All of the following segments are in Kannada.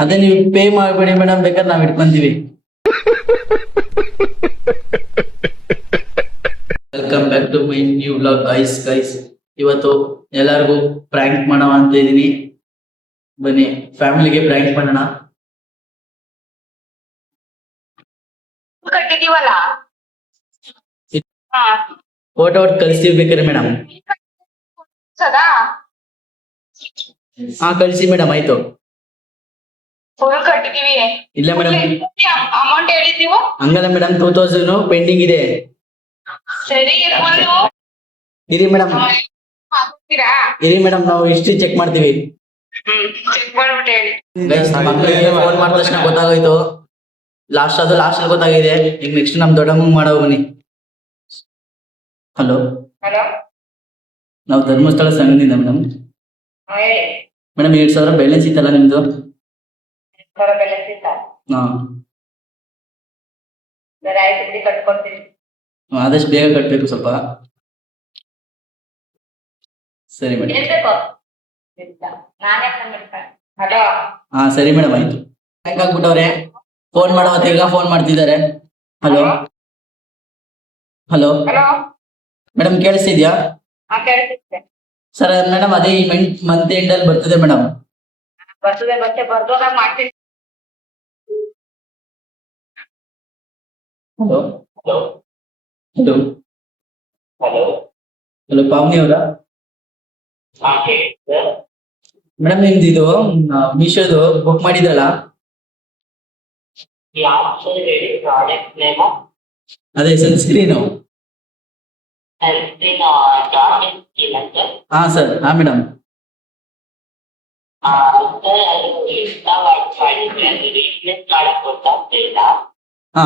ಅದೇ ನೀವು ಪೇ ಮಾಡ್ಬೇಡಿ ಮೇಡಮ್, ಬೇಕಾದ್ರೆ ನಾವ್ ಇಟ್ಕೊಂತೀವಿ. Welcome back to my new vlog guys. ಇವತ್ತು ಎಲ್ಲರಿಗೂ ಪ್ರ್ಯಾಂಕ್ ಮಾಡೋಣ ಅಂತ ಇದೀನಿ. ಬನ್ನಿ ಫ್ಯಾಮಿಲಿಗೆ ಪ್ರ್ಯಾಂಕ್ ಮಾಡೋಣ. ಕಟ್ಟಿದೀವಲ್ಲ ಫೋಟೋ ಹೊಟ್ಟು ಕಳಿಸ್ತೀವಿ ಬೇಕಾರೆ ಮೇಡಮ್. ಸದಾ ಹಾ ಕಳಿಸಿ ಮೇಡಮ್, ಆಯ್ತು. ಫುಲ್ ಕಟ್ಟಿದೀವಿ. ಇಲ್ಲ ಮೇಡಮ್, ಅಮೌಂಟ್ ಹೇಳಿದ್ದೀವು. ಹಂಗಲ್ಲ ಮೇಡಮ್, 2000 ಪೆಂಡಿಂಗ್ ಇದೆ. ಸರಿ ಫುಲ್ ಇರಿ ಮೇಡಮ್, ಹಾಕ್ತೀರಾ? ಇರಿ ಮೇಡಮ್, ನಾವು ಹಿಸ್ಟ್ರಿ ಚೆಕ್ ಮಾಡ್ತೀವಿ. ಚೆಕ್ ಮಾಡ್ಬಿಟ್ಟು ಹೇಳಿ. ಗೈಸ್, ಮಕ್ಕಳಿಗೆ ಫೋನ್ ಮಾಡಿದ ತಕ್ಷಣ ಗೊತ್ತಾಗೋಯ್ತು. ಲಾಸ್ಟ್ ಅಲ್ಲಿ ಗೊತ್ತಾಗಿದೆ. ಈಗ ನೆಕ್ಸ್ಟ್ ನಮ್ ದೊಡ್ಡಮ್ಮಂಗ್ ಮಾಡೋ ಬನ್ನಿ. ಹಲೋ, ಹಲೋ, ನಾವು ಧರ್ಮಸ್ಥಳ ಸಂಘದಿಂದ ಮೇಡಮ್. ಹೇಳಿ. ಮೇಡಮ್ 2000 ಬ್ಯಾಲೆನ್ಸ್ ಇತ್ತಲ್ಲ ನಿಮ್ದು? ಬ್ಯಾಲೆನ್ಸ್ ಇತ್ತಾ? ಹಾ, ಸರಿ ಆಯ್ತು, ಬಿಡಿ ಕಟ್ಕೊಡ್ತೀನಿ. ಆದಷ್ಟು ಬೇಗ ಕಟ್ಬೇಕು ಸ್ವಲ್ಪ. ಸರಿ ಮೇಡಮ್. ಏನ್ ಬೇಕು? ನಾನೇ ಹಲೋ. ಹಾ ಸರಿ ಮೇಡಮ್, ಆಯ್ತು. ಬ್ಯಾಂಕ್ ಆಗ್ಬಿಟ್ಟವ್ರೆ, ಫೋನ್ ಮಾಡೋ ತಿರ್ಗಾ ಫೋನ್ ಮಾಡ್ತಿದ್ದಾರೆ. ಹಲೋ ಹಲೋ ಹಲೋ, ಮೇಡಮ್, ಕೇಳಿಸ್ತಿದ್ಯಾ? ಕೇಳಿಸುತ್ತೆ. ಸರ್ ಮೇಡಮ್, ಅದೇ ಈ ಮಂತ್ ಎಂಡ್ ಅಲ್ಲಿ ಬರ್ತದೆ ಮೇಡಮ್. ಬರ್ತದೆ, ಮತ್ತೆ ಬರ್ದೋದಾಗ ಮಾಡ್ತೀನಿ. ಹಲೋ ಹಲೋ ಹಲೋ ಹಲೋ, ಪಾವನಿ ಅವರ? ಮೇಡಮ್, ನಿಮ್ದು ಇದು ಮೀಶೋದು ಬುಕ್ ಮಾಡಿದಲ್ಲ, ಅದೇ ಸನ್ಸ್ಕ್ರೀನು. ಹಾ ಸರ್, ಹಾ ಮೇಡಮ್. ಹಾ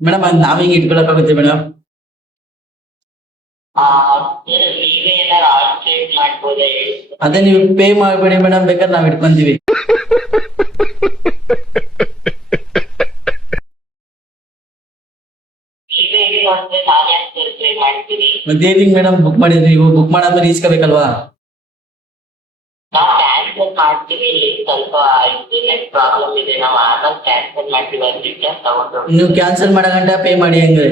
ಮೇಡಮ್, ಅದು ನಾವ್ ಹಿಂಗ್ ಇಟ್ಕೊಳಕ್ಕಾಗುತ್ತೆ ಮೇಡಮ್? ಅದೇ ನೀವು ಪೇ ಮಾಡ್ಬೇಡಿ ಮೇಡಮ್, ಬೇಕಾದ್ರೆ ನಾವ್ ಇಟ್ಕೊಂತೀವಿ. ಮತ್ತೇನಿಂಗ್ ಮೇಡಮ್, ಬುಕ್ ಮಾಡಿದ್ರಿ, ನೀವು ಬುಕ್ ಮಾಡಾದ್ಮೇಲೆ ಇಸ್ಕೋಬೇಕಲ್ವಾ? ನೀವು ಕ್ಯಾನ್ಸಲ್ ಮಾಡಗಂಟ ಪೇ ಮಾಡಿ. ಹೆಂಗ್ರೆ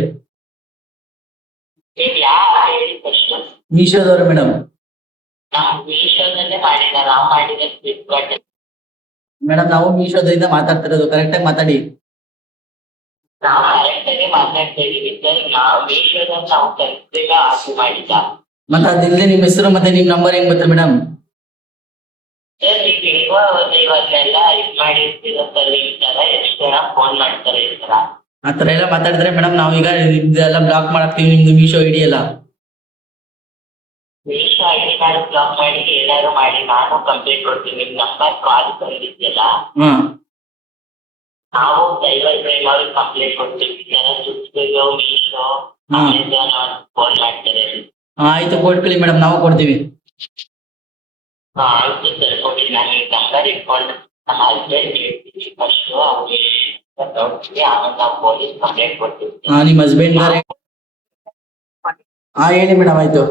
ಮೀಶೋದವ್ರು ಮೇಡಮ್? ಮೇಡಮ್, ನಾವು ಮೀಶೋದಿಂದ ಮಾತಾಡ್ತಿರೋದು, ಕರೆಕ್ಟಾಗಿ ಮಾತಾಡಿ. ಮತ್ತೆ ಅದಿಲ್ಲದೆ ನಿಮ್ ಹೆಸರು ಮತ್ತೆ ನಿಮ್ ನಂಬರ್ ಹೆಂಗ್ ಗೊತ್ತಾ ಮೇಡಮ್? ಆತರ ಎಲ್ಲ ಮಾತಾಡಿದ್ರೆ ಮೇಡಮ್, ನಾವೀಗ ಇದೆಲ್ಲ ಬ್ಲಾಕ್ ಮಾಡಾಕ್ತಿವಿ, ನಿಮ್ದು ಮೀಶೋ ಐಡಿ ಎಲ್ಲ. ಹ್ಮ್, ಆಯ್ತು, ಕೊಟ್ಕೊಳ್ಳಿ ಮೇಡಮ್, ನಾವು ಕೊಡ್ತೀವಿ. ಹಾ, ನಿಮ್ ಹಸ್ಬೆಂಡ್ ಬೇರೆ. ಹಾ ಹೇಳಿ ಮೇಡಮ್, ಆಯ್ತು.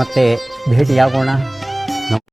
ಮತ್ತೆ ಭೇಟಿಯಾಗೋಣ.